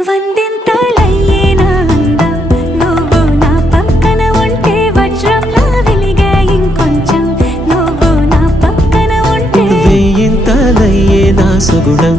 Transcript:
వందింతలయ్యేనా అందం నువ్వు నా పక్కన ఉంటే వజ్రంలా వెలిగే ఇంకొంచెం నువ్వు నా పక్కన ఉంటే వేయింతలయ్యేనా సుగుణం